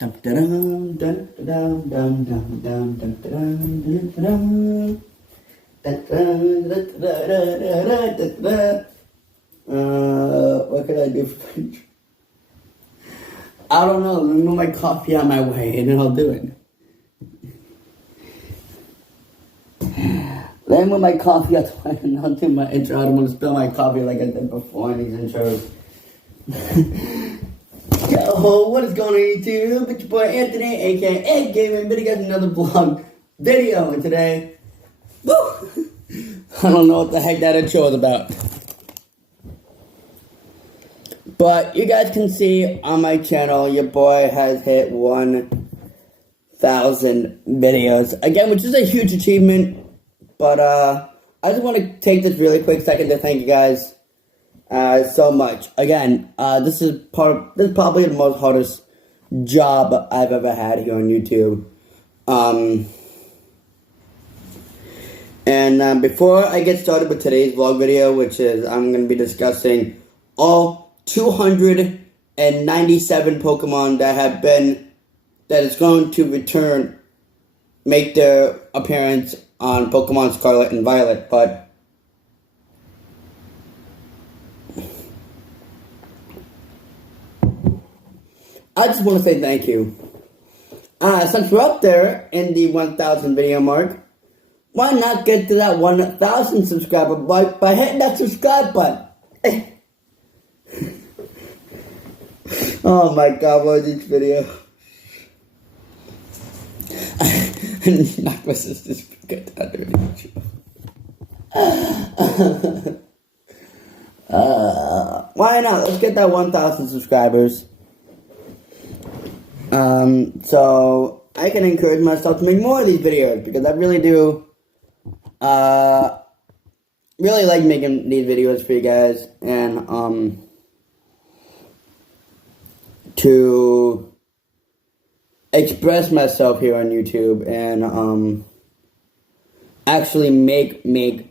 Dum dum dum dum dum dum dum dum dum dum. What could I do for you? I don't know. Let me move my coffee out my way and then I'll do it. Let me move my coffee out the way and I'll do my intro. I don't want to spill my coffee like I did before in these intros. Yo, what is going on YouTube? It's your boy Anthony, aka Ed Gaming, but I got another vlog video, and today, woo, I don't know what the heck that intro is about. But you guys can see on my channel, your boy has hit 1,000 videos. Again, which is a huge achievement, but I just want to take this really quick second to thank you guys so much. Again, this is probably the most hardest job I've ever had here on YouTube. And before I get started with today's vlog video, which is I'm going to be discussing all 297 Pokemon that is going to make their appearance on Pokemon Scarlet and Violet, but I just want to say thank you. Since we're up there in the 1,000 video mark, why not get to that 1,000 subscriber mark by hitting that subscribe button? Oh my god, what is this video? Knock my sister's good under why not? Let's get that 1,000 subscribers. So I can encourage myself to make more of these videos, because I really do, really like making these videos for you guys, and, to express myself here on YouTube, and, actually make 1,000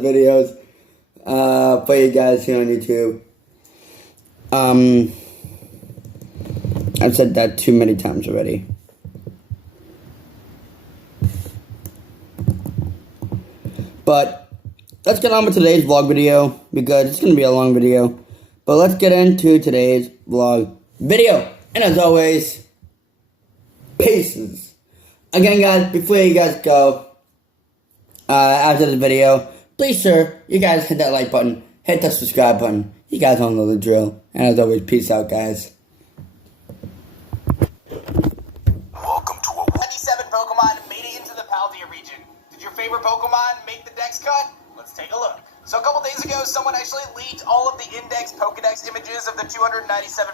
videos for you guys here on YouTube. I've said that too many times already. But let's get on with today's vlog video, because it's going to be a long video. But let's get into today's vlog video. And as always, pieces. Again, guys, before you guys go, after this video, please, sir, you guys hit that like button, hit the subscribe button. You guys all know the drill. And as always, peace out, guys. Welcome to 97 Pokemon made it into the Paldea region. Did your favorite Pokemon make the Dex cut? Let's take a look. So a couple days ago, someone actually leaked all of the index Pokedex images of the 297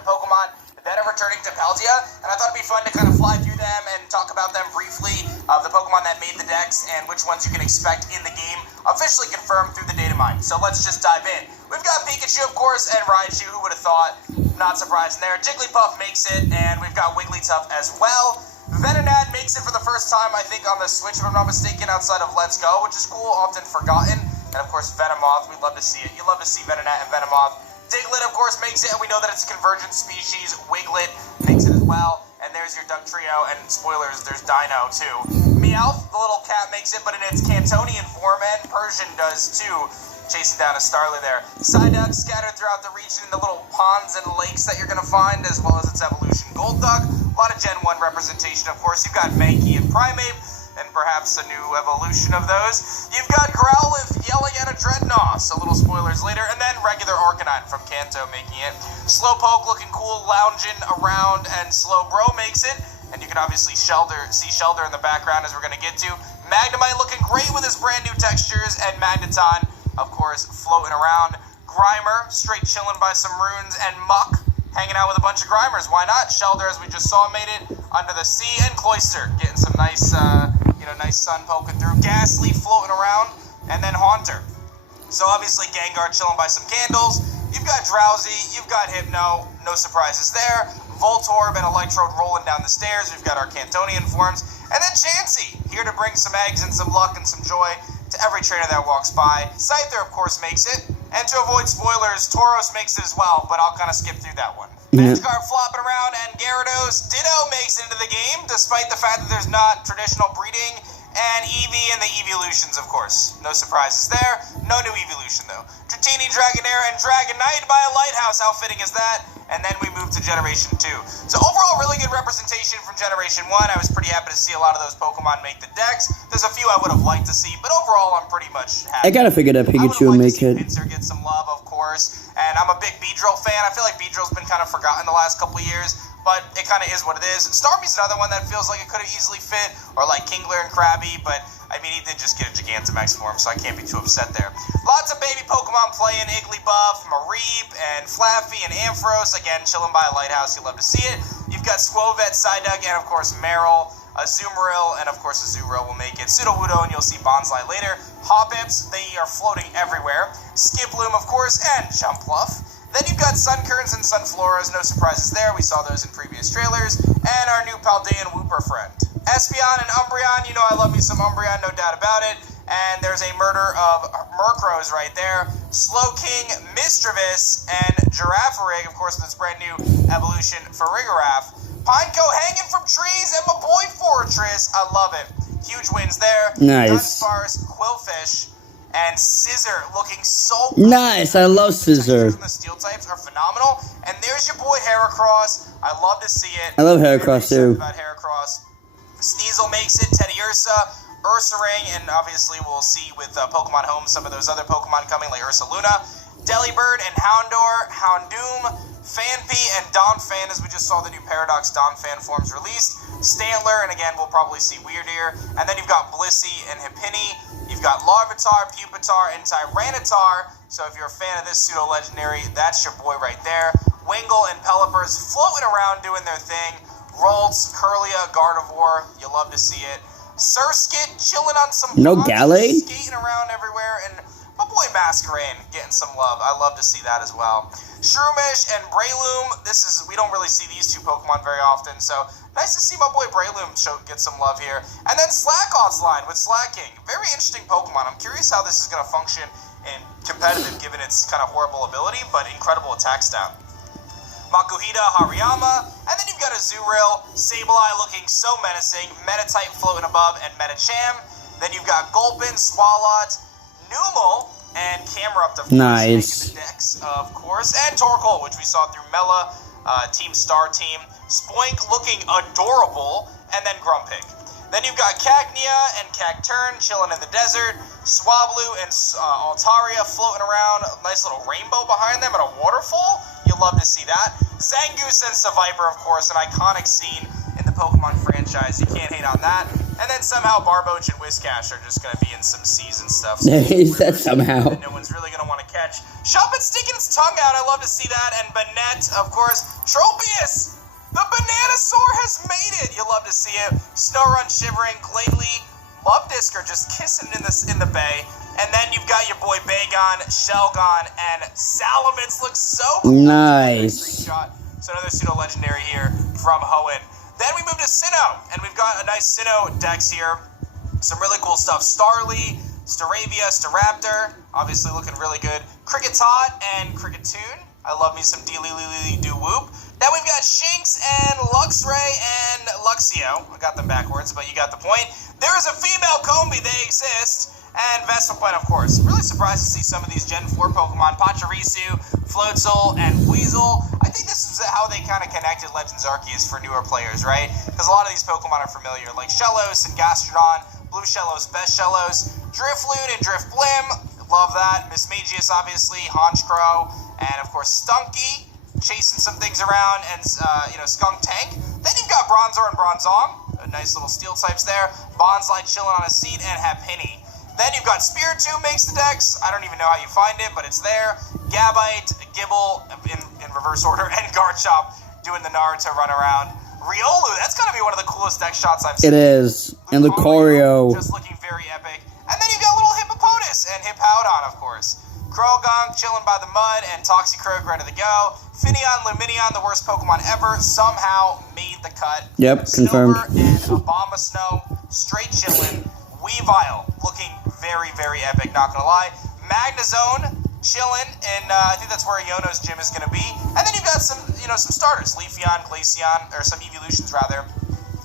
Pokemon that are returning to Paldea, and I thought it'd be fun to kind of fly through them and talk about them briefly, of the Pokemon that made the Dex and which ones you can expect in the game, officially confirmed through the data mine. So let's just dive in. We've got Pikachu, of course, and Raichu. Who would have thought? Not surprising there. Jigglypuff makes it, and we've got Wigglytuff as well. Venonat makes it for the first time, I think, on the Switch, if I'm not mistaken, outside of Let's Go, which is cool, often forgotten. And of course, Venomoth, we'd love to see it. You love to see Venonat and Venomoth. Diglett, of course, makes it, and we know that it's a convergent species. Wiglet makes it as well. And there's your Duck Trio, and spoilers, there's Dino, too. Meowth, the little cat, makes it, but in its Cantonian form, and Persian does, too. Chasing down a Starly there. Psyduck scattered throughout the region in the little ponds and lakes that you're going to find, as well as its evolution. Golduck, a lot of Gen 1 representation, of course. You've got Mankey and Primeape, and perhaps a new evolution of those. You've got Growlithe yelling at a Dreadnought, so little spoilers later, and then regular Arcanine from Kanto making it. Slowpoke looking cool, lounging around, and Slowbro makes it, and you can obviously see Shelder in the background, as we're going to get to. Magnemite looking great with his brand new textures, and Magneton, of course, floating around. Grimer, straight chilling by some runes, and Muck, hanging out with a bunch of Grimers. Why not? Shelder, as we just saw, made it under the sea, and Cloyster getting some nice, nice sun poking through. Ghastly floating around, and then Haunter. So obviously Gengar chilling by some candles. You've got Drowsy, you've got Hypno, no surprises there. Voltorb and Electrode rolling down the stairs. We've got our Cantonian forms. And then Chansey, here to bring some eggs and some luck and some joy to every trainer that walks by. Scyther, of course, makes it. And to avoid spoilers, Tauros makes it as well, but I'll kind of skip through that one. Magikarp flopping around, and Gyarados Ditto makes it into the game, despite the fact that there's not traditional breeding. And Eevee and the Evolutions, of course. No surprises there. No new Evolution, though. Dratini, Dragonair, and Dragonite by a Lighthouse. How fitting is that? And then we move to Generation 2. So overall, really good representation from Generation 1. I was pretty happy to see a lot of those Pokemon make the decks. There's a few I would have liked to see, but overall, I'm pretty much happy. I gotta figure that Pikachu will make it. Pinsir get some love, of course. And I'm a big Beedrill fan. I feel like Beedrill's been kind of forgotten the last couple of years, but it kind of is what it is. Starmie's another one that feels like it could have easily fit, or like Kingler and Krabby, but I mean, he did just get a Gigantamax form, so I can't be too upset there. Lots of baby Pokemon playing, Igglybuff, Mareep, and Flaffy, and Ampharos, again, chilling by a Lighthouse, you love to see it. You've got Squovet, Psyduck, and of course, Marill, Azumarill, and of course, Azurill will make it. Sudowoodo, and you'll see Bonsly later. Hoppips, they are floating everywhere. Skiploom, of course, and Jumpluff. Then you've got Sunkern and Sunfloras, no surprises there. We saw those in previous trailers. And our new Paldean Wooper friend. Espeon and Umbreon, you know I love me some Umbreon, no doubt about it. And there's a murder of Murkrows right there. Slowking, Misdreavus, and Girafarig, of course, this brand new evolution for Rigoraph. Pineco hanging from trees, and my boy Fortress, I love it. Huge wins there. Nice. Dunsparce, Quillfish, and Scissor looking so nice. I love Scissor. The steel types are phenomenal. And there's your boy Heracross. I love to see it. I love Heracross too. About Heracross. Sneasel makes it. Teddiursa, Ursaring, and obviously we'll see with Pokemon Home some of those other Pokemon coming like Ursaluna. Delibird and Houndour, Houndoom, Phanpy, and Donphan, as we just saw the new Paradox Donphan forms released. Stantler, and again, we'll probably see Weirdeer. And then you've got Blissey and Hippini. You've got Larvitar, Pupitar, and Tyranitar. So if you're a fan of this pseudo-legendary, that's your boy right there. Wingull and Pelipper's floating around doing their thing. Ralts, Kirlia, Gardevoir, you love to see it. Surskit chilling on some Galley? Skating around everywhere, and my boy Masquerain getting some love. I love to see that as well. Shroomish and Breloom, we don't really see these two Pokemon very often, so nice to see my boy Breloom get some love here. And then Slackoth's line with Slacking. Very interesting Pokemon. I'm curious how this is going to function in competitive given its kind of horrible ability, but incredible attack stat. Makuhita, Hariyama, and then you've got Azurill, Sableye looking so menacing, Metatype floating above, and Metacham. Then you've got Gulpin, Swalot, Numel, and Camerupt, of course, making the decks, of course, and Torkoal, which we saw through Mela, Team Star Team. Spoink looking adorable, and then Grumpig. Then you've got Cacnea and Cacturn chilling in the desert, Swablu and Altaria floating around, a nice little rainbow behind them and a waterfall. You'll love to see that. Zangoose and Seviper, of course, an iconic scene in the Pokemon franchise. You can't hate on that. And then somehow Barboach and Whiscash are just going to be in some season stuff. So that somehow. No one's really going to want to catch. Shuppet sticking its tongue out. I love to see that. And Banette, of course. Tropius! The Bananasaur has made it! You'll love to see it. Snorunt shivering. Glalie, Luvdisc just kissing in the bay. And then you've got your boy Bagon, Shelgon, and Salamence looks so cool. Nice. So another pseudo-legendary here from Hoenn. Then we move to Sinnoh, and we've got a nice Sinnoh dex here. Some really cool stuff. Starly, Staravia, Staraptor, obviously looking really good. Kricketot and Kricketune. I love me some Doo-Whoop. Then we've got Shinx and Luxray and Luxio. I got them backwards, but you got the point. There is a female Combi, they exist. And Vespiquen, of course. Really surprised to see some of these Gen 4 Pokemon. Pachirisu, Floatzel, and Weasel. I think this is how they kind of connected Legends Arceus for newer players, right? Because a lot of these Pokemon are familiar, like Shellos and Gastrodon, Blue Shellos, Best Shellos, Drifloon and Drifblim. Love that. Mismagius, obviously, Honchkrow, and of course Stunky, chasing some things around, and Skunk Tank. Then you've got Bronzor and Bronzong. Nice little steel types there. Bonsly chilling on a seat, and Happiny. Then you've got Spiritomb makes the decks. I don't even know how you find it, but it's there. Gabite, Gibble in reverse order, and Garchomp doing the Naruto run around. Riolu, that's gotta be one of the coolest deck shots I've seen. It is. And Lucario. Just looking very epic. And then you've got little Hippopotas and Hippowdon, of course. Croagunk chilling by the mud, and Toxicroak ready to go. Finneon, Luminion, the worst Pokemon ever, somehow made the cut. Yep, confirmed. Snover and Abomasnow straight chilling. Weavile looking Very, very epic, not gonna lie. Magnezone, chilling, and I think that's where Iono's gym is gonna be. And then you've got some, some starters, Leafeon, Glaceon, or some evolutions rather,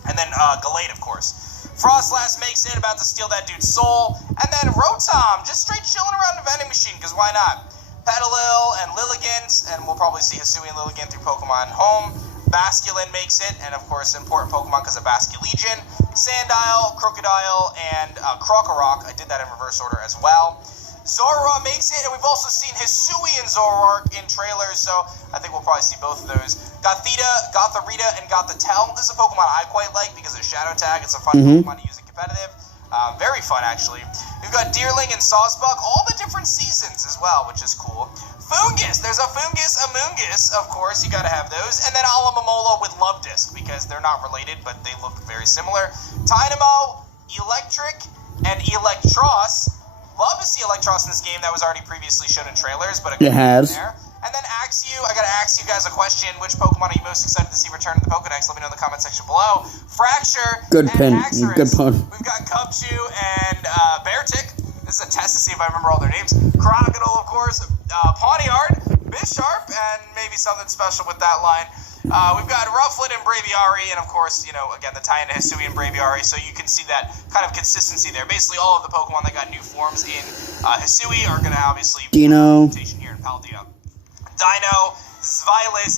and then Gallade, of course. Frostlass makes it, about to steal that dude's soul, and then Rotom, just straight chilling around the vending machine, because why not? Petalil and Lilligant, and we'll probably see Hisui and Lilligant through Pokemon Home. Basculin makes it, and of course, important Pokemon because of Basculegion. Sandile, Crocodile, and Krokorok. I did that in reverse order as well. Zorua makes it, and we've also seen Hisui and Zoroark in trailers, so I think we'll probably see both of those. Gothita, Gotharita, and Gothitelle. This is a Pokemon I quite like because of Shadow Tag. It's a fun Pokemon to use in competitive. Very fun, actually. We've got Deerling and Sawsbuck, all the different seasons as well, which is cool. Foongus, there's a Foongus, a Moongus, of course, you gotta have those. And then Alomomola with Love Disc, because they're not related, but they look very similar. Dynamo, Electric, and Electros. Love to see Electros in this game. That was already previously shown in trailers, but it has. There. And then Axew, I gotta ask you guys a question. Which Pokemon are you most excited to see return to the Pokedex? Let me know in the comment section below. Fracture, good pin, Axorus. good pun. We've got Cubchoo and Beartic. This is a test to see if I remember all their names. Crocodile, of course, Pawniard, Bisharp, and maybe something special with that line. We've got Rufflet and Braviary, and of course, again, the tie-in to Hisui and Braviary, so you can see that kind of consistency there. Basically, all of the Pokemon that got new forms in Hisui are going to obviously Dino, here in Paldea. Dino, Zweilous,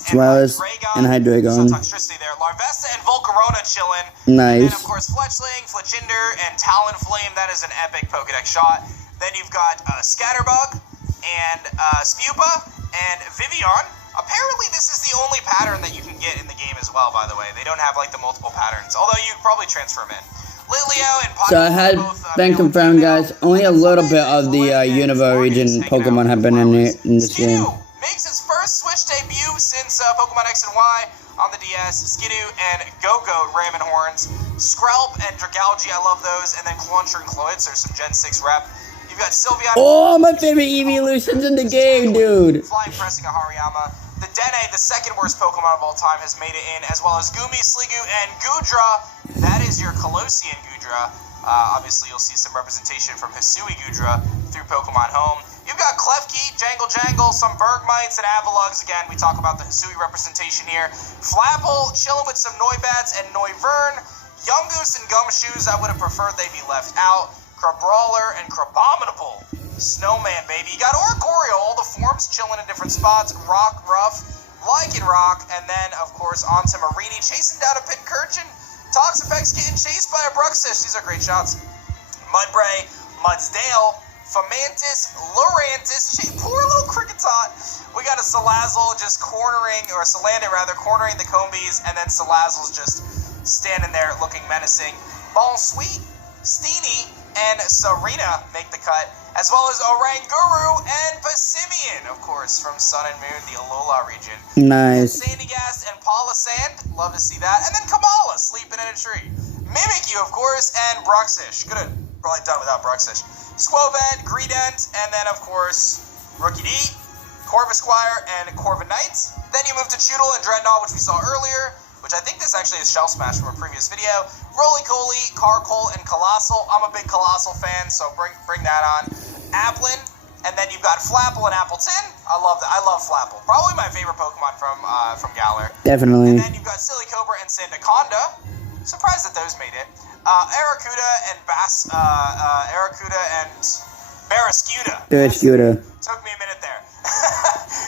and Hydreigon. Some toxicity there. Larvesta and Volcarona chilling. Nice. And then, of course, Fletchling, Fletchinder, and Talonflame. That is an epic Pokedex shot. Then you've got Scatterbug and Spupa and Vivian. Apparently, this is the only pattern that you can get in the game as well, by the way. They don't have, the multiple patterns, although you could probably transfer them in. Litleo and Pokémon. So it has been confirmed, guys. Only a little bit of the Unova region Pokemon have been in this game. Makes its first Switch debut since Pokemon X and Y on the DS. Skidoo and Go-Go, Ramen Horns. Skrelp and Dragalge, I love those. And then Clauncher and Cloyster, some Gen 6 rep. You've got Sylveon. Oh, my favorite evolutions in the game, dude. Flying Pressing a Hariyama. The Dene, the second worst Pokemon of all time, has made it in, as well as Goomy, Sliggoo, and Goodra. That is your Colossian Goodra. Obviously, you'll see some representation from Hisui Goodra through Pokemon Home. You've got Klefki, Jangle, some Bergmites, and Avalugs. Again, we talk about the Hisui representation here. Flapple, chilling with some Noibats and Noivern. Yungoos and Gumshoes, I would have preferred they be left out. Crabrawler and Crabominable. Snowman, baby. You got Oricorio, all the forms chilling in different spots. Rock, Rough, Lycanroc, and then, of course, on to Marini, chasing down a Pincurchin. Toxapex getting chased by a Bruxish. These are great shots. Mudbray, Mudsdale, Fomantis, Lurantis, poor little Kricketot. We got a Salazzle just cornering, or Salandit rather, cornering the Combies, and then Salazzle's just standing there looking menacing. Ball Sweet, Steenie, and Serena make the cut, as well as Oranguru and Passimian, of course, from Sun and Moon, the Alola region. Nice. Sandygast and Palossand, love to see that. And then Kamala sleeping in a tree. Mimikyu, of course, and Bruxish. Could have probably done without Bruxish. Squovent, Greedent, and then, of course, Rookie D, Corvisquire, and Corviknight. Then you move to Choodle and Dreadnought, which we saw earlier, which I think this actually is Shell Smash from a previous video. Roly-Coly, Carkol, and Colossal. I'm a big Colossal fan, so bring that on. Applin, and then you've got Flapple and Appleton. I love that. I love Flapple. Probably my favorite Pokemon from Galar. Definitely. And then you've got Silicobra and Sandaconda. Surprised that those made it. Aracuda and Barrascuda. Took me a minute there.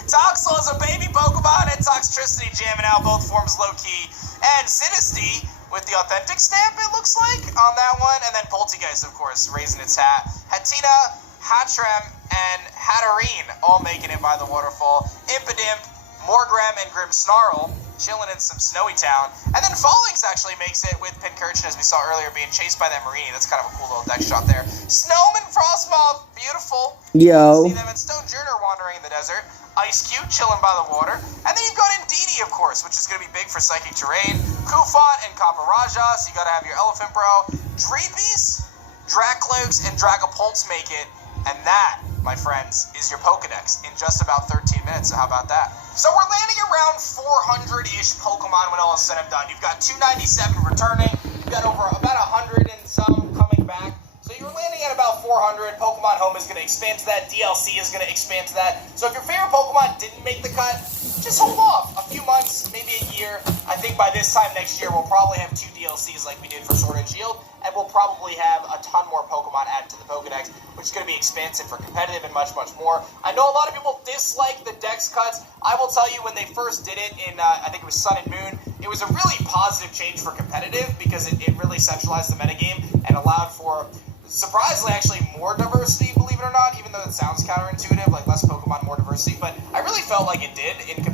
Toxel is a baby Pokemon, and Toxtricity jamming out both forms low-key. And Sinistea with the authentic stamp, it looks like, on that one. And then Poltegeist, of course, raising its hat. Hatina, Hattrem, and Hatterene all making it by the waterfall. Impidimp, Morgrem, and Grimmsnarl chilling in some snowy town. And then Fallings actually makes it with Pincurchin, as we saw earlier, being chased by that Marini. That's kind of a cool little deck shot there. Snowman, Frostmouth, beautiful. Yo. See them in Stone Junior wandering in the desert. Ice Cube chilling by the water. And then you've got Indeedee, of course, which is going to be big for Psychic Terrain. Kufant and Kaparaja, so you got to have your Elephant Bro. Dreepies, Dracloaks, and Dragapults make it. And that, my friends, is your Pokedex in just about 13 minutes, so how about that? So we're landing around 400-ish Pokemon when all is said and done. You've got 297 returning, you've got over about 100 and some coming back. So you you're landing at about 400. Pokemon Home is going to expand to that. DLC is going to expand to that. So if your favorite Pokemon didn't make the cut, just hold off a few months, maybe a year. I think by this time next year, we'll probably have 2 DLCs like we did for Sword and Shield, and we'll probably have a ton more Pokemon added to the Pokedex, which is going to be expansive for competitive and much, much more. I know a lot of people dislike the Dex cuts. I will tell you, when they first did it in, I think it was Sun and Moon, it was a really positive change for competitive because it really centralized the metagame and allowed for, surprisingly, actually more diversity, believe it or not, even though it sounds counterintuitive, like less Pokemon, more diversity, but I really felt like it did in